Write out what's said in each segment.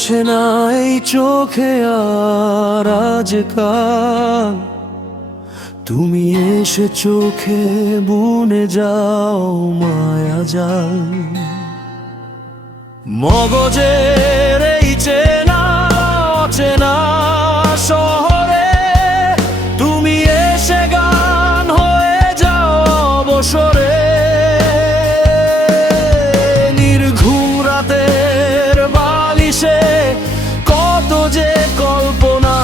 ভাসে না এই চোখে আর আজকাল, তুমি এসে চোখে বুনে যাও মায়া জাল। মগজের এই চেনা অচেনা শহরে তুমি এসে গান হয়ে যাও অবসরে। নির্ঘুম রাতের বালিশে কত যে কল্পনা,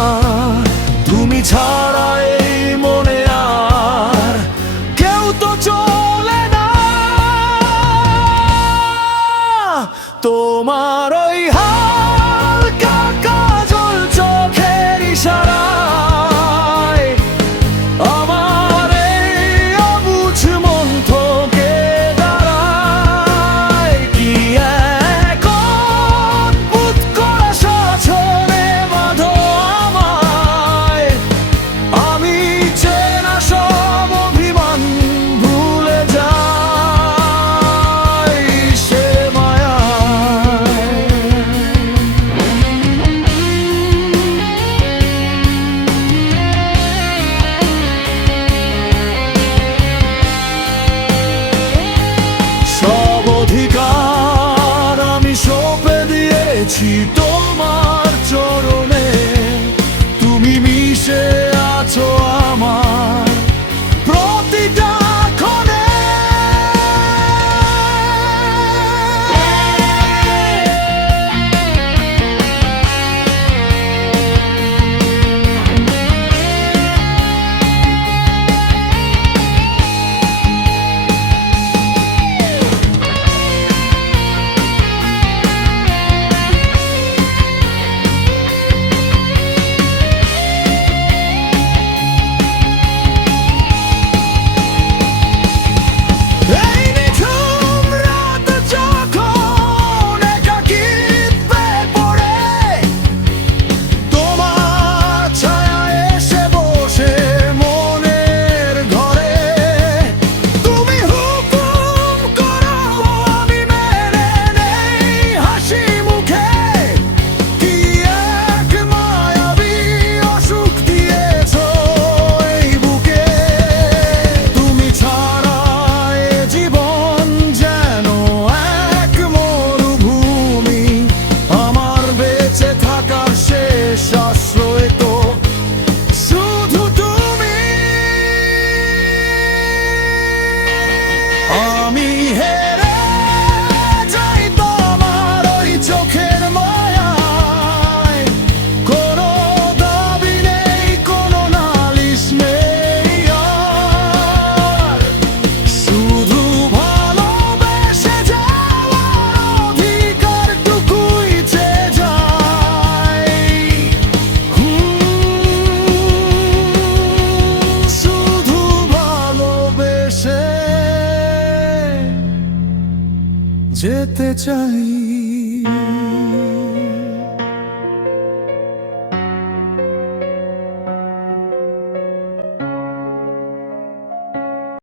তুমি ছাড়া এই মনে আর কেউ তো চলে না। তোমার ওই হালকা কাজল চোখের ইশারায় আমার এই অবুঝ মন থমকে দাঁড়ায়। কি এক অদ্ভুত কুয়াশা ছড়ে বাঁধো আমায়, আমি চেনা সব অভিমান ভুলে যাই সে মায়ায়। সব অধিকার আমি সঁপে দিয়েছি তোমার চরণে, তুমি মিশে আছো আমার প্রতিটা ক্ষণে। এই নিঝুম রাত যখন একাকিত্বে পড়ে, তোমার ছায়া এসে বসে মনের ঘরে। তুমি হুকুম করো আমি মেনে নেই হাসি মুখে, কি এক মায়াবী অসুখ দিয়েছো এই বুকে। তুমি ছাড়া এ জীবন যেন এক মরুভূমি, আমার বেঁচে থাকার শেষ আশ্রয় তো শুধু তুমি। আমি হেরে যাই তোমার ওই চোখের মায়ায়, কোনো দাবি নেই কোনো নালিশ নেই আর, শুধু ভালোবেসে যাওয়ার অধিকারটুকুই চেয়ে যাই। শুধু ভালোবেসে যেতে চাই।